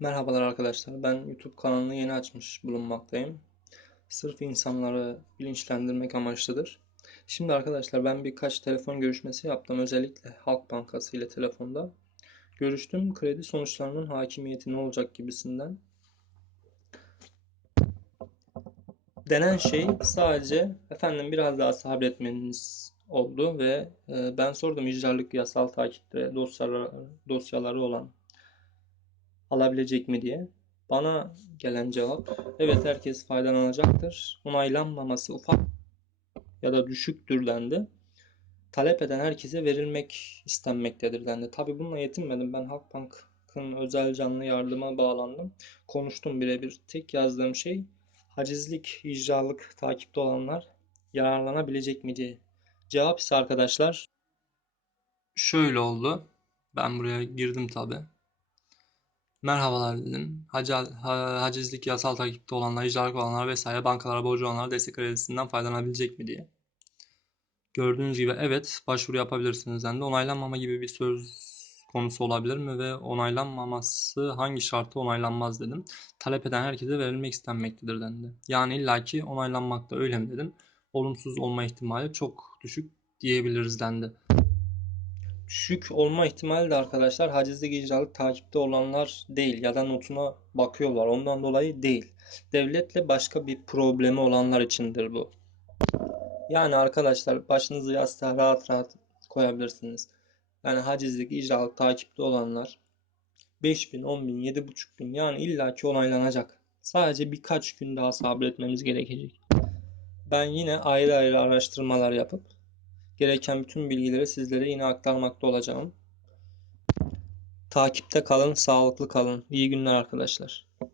Merhabalar arkadaşlar. Ben YouTube kanalını yeni açmış bulunmaktayım. Sırf insanları bilinçlendirmek amaçlıdır. Şimdi arkadaşlar ben birkaç telefon görüşmesi yaptım. Özellikle Halk Bankası ile telefonda. Görüştüm. Kredi sonuçlarının hakimiyeti ne olacak gibisinden. Denen şey sadece efendim biraz daha sabretmeniz oldu ve e, ben sordum icrarlık yasal takipte dosyaları, dosyaları olan alabilecek mi diye. Bana gelen cevap evet herkes faydalanacaktır. Onaylanmaması ufak ya da düşüktür dendi. Talep eden herkese verilmek istenmektedir dendi. Tabi bununla yetinmedim. Ben Halkbank'ın özel canlı yardıma bağlandım. Konuştum birebir. Tek yazdığım şey hacizlik, icralık takipte olanlar yararlanabilecek mi diye. Cevap ise arkadaşlar şöyle oldu. Ben buraya girdim tabi. Merhabalar dedim. Hac hacizlik yasal takipte olanlar, icralık olanlar vesaire bankalara borcu olanlar destek kredisinden faydalanabilecek mi diye. Gördüğünüz gibi evet başvuru yapabilirsiniz dendi. Onaylanmama gibi bir söz konusu olabilir mi ve onaylanmaması hangi şartta onaylanmaz dedim. Talep eden herkese verilmek istenmektedir dendi. Yani illaki onaylanmakta öyle mi dedim. Olumsuz olma ihtimali çok düşük diyebiliriz dendi. Düşük olma ihtimali de arkadaşlar hacizlik icralık takipte olanlar değil ya da notuna bakıyorlar. Ondan dolayı değil. Devletle başka bir problemi olanlar içindir bu. Yani arkadaşlar başınızı yastığa rahat rahat koyabilirsiniz. Yani hacizlik, icralık takipte olanlar 5000, 10000, 7500 yani illaki onaylanacak. Sadece birkaç gün daha sabretmemiz gerekecek. Ben yine ayrı ayrı araştırmalar yapıp gereken bütün bilgileri sizlere yine aktarmakta olacağım. Takipte kalın, sağlıklı kalın. İyi günler arkadaşlar.